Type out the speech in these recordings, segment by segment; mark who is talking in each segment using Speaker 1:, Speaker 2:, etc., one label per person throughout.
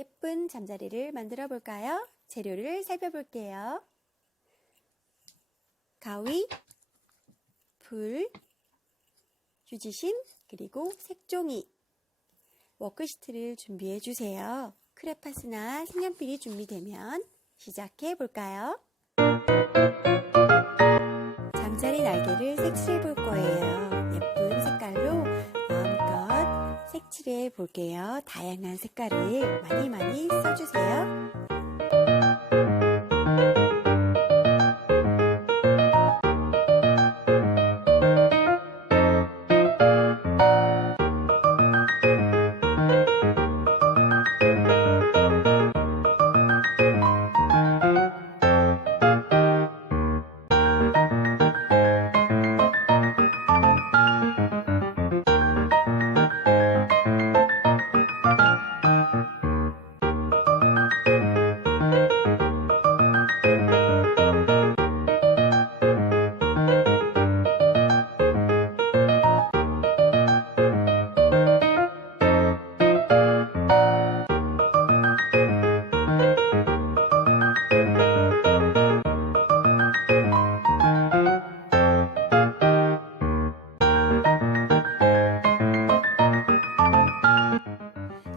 Speaker 1: 예쁜 잠자리를 만들어 볼까요? 재료를 살펴볼게요. 가위, 불, 휴지심, 그리고 색종이, 워크시트를 준비해 주세요. 크레파스나 색연필이 준비되면 시작해 볼까요? 잠자리 날개를 색칠해 볼 거예요. 칠해 볼게요. 다양한 색깔을 많이 많이 써주세요.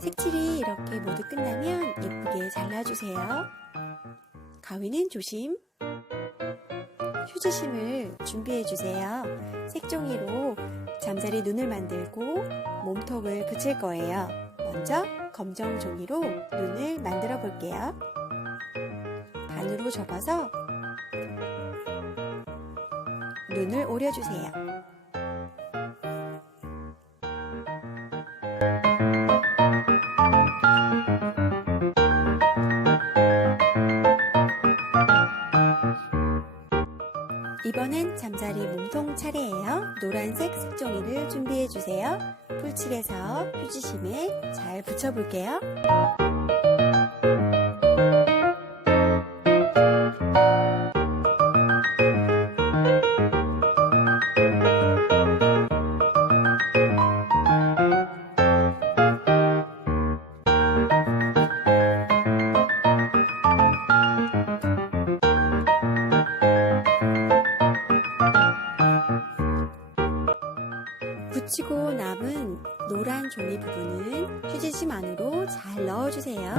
Speaker 1: 색칠이 이렇게 모두 끝나면 예쁘게 잘라주세요. 가위는 조심. 휴지심을 준비해주세요. 색종이로 잠자리 눈을 만들고 몸통을 붙일 거예요. 먼저 검정 종이로 눈을 만들어 볼게요. 반으로 접어서 눈을 오려주세요. 이번엔 잠자리 몸통 차례예요. 노란색 색종이를 준비해 주세요. 풀칠해서 휴지심에 잘 붙여볼게요. 붙이고 남은 노란 종이 부분은 휴지심 안으로 잘 넣어주세요.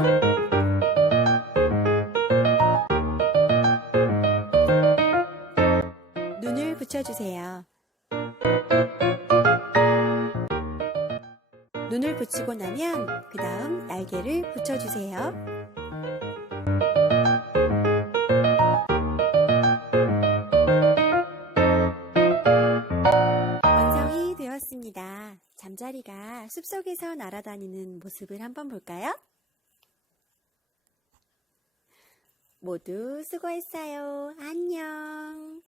Speaker 1: 눈을 붙여주세요. 눈을 붙이고 나면 그 다음 날개를 붙여주세요. 잠자리가 숲속에서 날아다니는 모습을 한번 볼까요? 모두 수고했어요. 안녕.